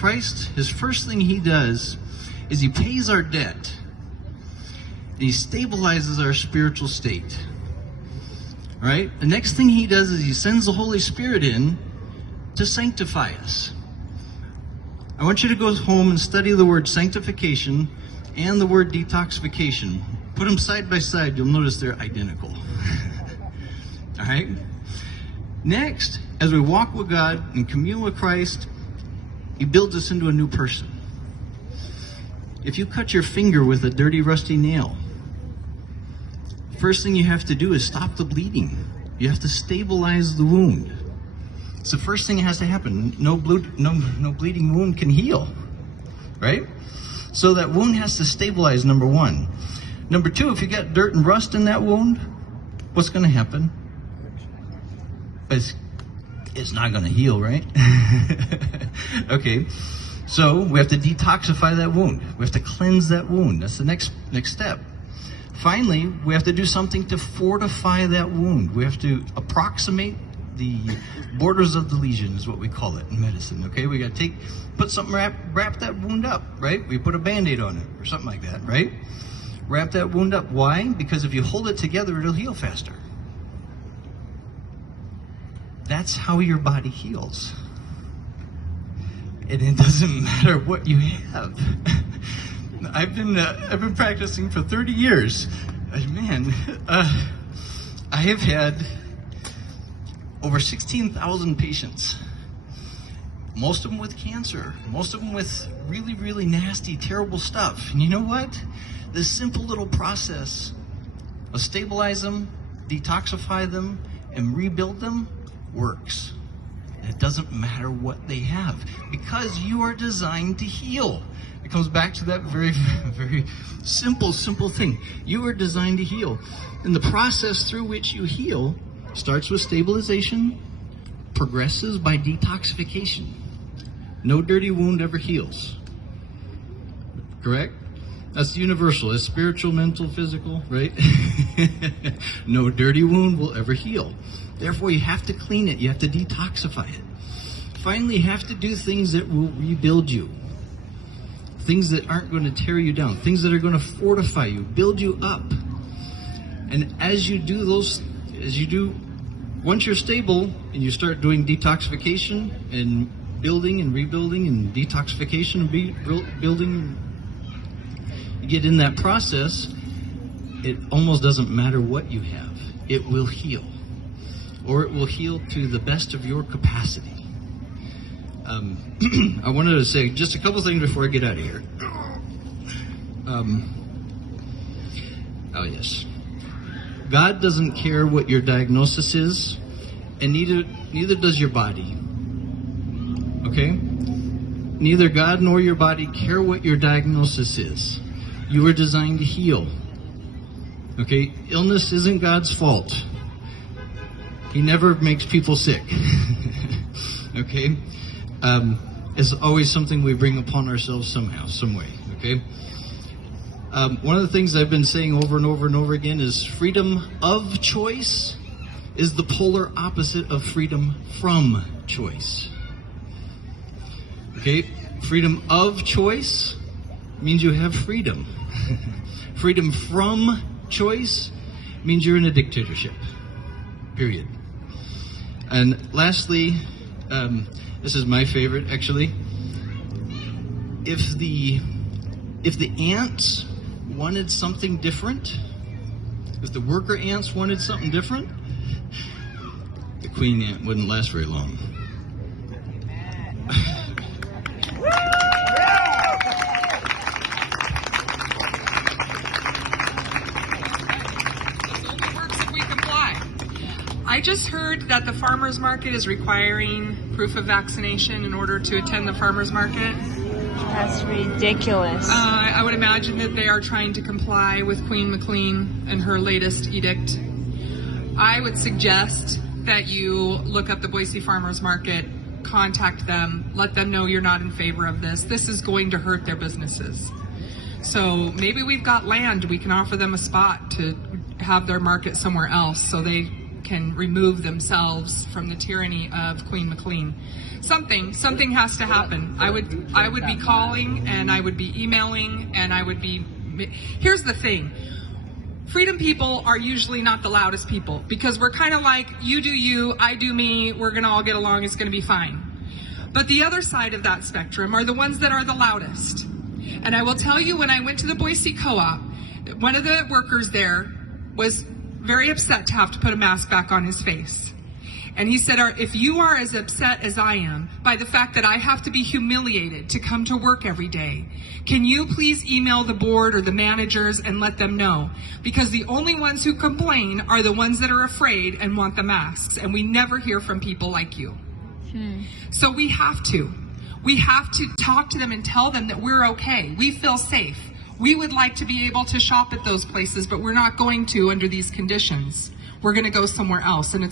Christ, his first thing he does is he pays our debt. And he stabilizes our spiritual state. All right? The next thing he does is he sends the Holy Spirit in to sanctify us. I want you to go home and study the word sanctification and the word detoxification. Put them side by side. You'll notice they're identical. All right? Next, as we walk with God and commune with Christ, he builds us into a new person. If you cut your finger with a dirty, rusty nail, first thing you have to do is stop the bleeding. You have to stabilize the wound. It's the first thing that has to happen. No bleeding wound can heal, right? So that wound has to stabilize, number one. Number two, if you got dirt and rust in that wound, what's going to happen? It's not going to heal, right? Okay, so we have to detoxify that wound. We have to cleanse that wound. That's the next step. Finally, we have to do something to fortify that wound. We have to approximate the borders of the lesion, is what we call it in medicine. Okay, we got to put something, wrap that wound up, right? We put a Band-Aid on it or something like that, right? Wrap that wound up. Why? Because if you hold it together, it'll heal faster. That's how your body heals. And it doesn't matter what you have. I've been practicing for 30 years. Man, I have had over 16,000 patients. Most of them with cancer. Most of them with really, really nasty, terrible stuff. And you know what? This simple little process of stabilize them, detoxify them, and rebuild them works. And it doesn't matter what they have, because you are designed to heal. It comes back to that very, very simple thing. You are designed to heal. And the process through which you heal starts with stabilization, progresses by detoxification. No dirty wound ever heals. Correct? That's universal. It's spiritual, mental, physical, right? No dirty wound will ever heal. Therefore, you have to clean it. You have to detoxify it. Finally, you have to do things that will rebuild you. Things that aren't going to tear you down. Things that are going to fortify you, build you up. And as you do those, once you're stable and you start doing detoxification and building and rebuilding and detoxification and building, you get in that process, it almost doesn't matter what you have. It will heal. Or it will heal to the best of your capacity. I wanted to say just a couple things before I get out of here. Oh yes. God doesn't care what your diagnosis is, and neither does your body. Okay? Neither God nor your body care what your diagnosis is. You are designed to heal. Okay? Illness isn't God's fault. He never makes people sick. Okay? It's always something we bring upon ourselves somehow, some way. Okay? One of the things I've been saying over and over and over again is freedom of choice is the polar opposite of freedom from choice. Okay? Freedom of choice means you have freedom. Freedom from choice means you're in a dictatorship. Period. And lastly, this is my favorite actually. If the ants wanted something different, if the worker ants wanted something different, the queen ant wouldn't last very long. I just heard that the farmers market is requiring proof of vaccination in order to attend the farmers market. That's ridiculous. I would imagine that they are trying to comply with Queen McLean and her latest edict. I would suggest that you look up the Boise Farmers Market, contact them, let them know you're not in favor of this. This is going to hurt their businesses. So maybe we've got land, we can offer them a spot to have their market somewhere else so they can remove themselves from the tyranny of Queen McLean. Something has to happen. I would be calling, and I would be emailing, and I would be. Here's the thing. Freedom people are usually not the loudest people, because we're kind of like, you do you, I do me, we're going to all get along, it's going to be fine. But the other side of that spectrum are the ones that are the loudest. And I will tell you, when I went to the Boise Co-op, one of the workers there was very upset to have to put a mask back on his face. And he said, if you are as upset as I am by the fact that I have to be humiliated to come to work every day, can you please email the board or the managers and let them know? Because the only ones who complain are the ones that are afraid and want the masks. And we never hear from people like you. So we have to talk to them and tell them that we're okay. We feel safe. We would like to be able to shop at those places, but we're not going to under these conditions. We're going to go somewhere else, and it's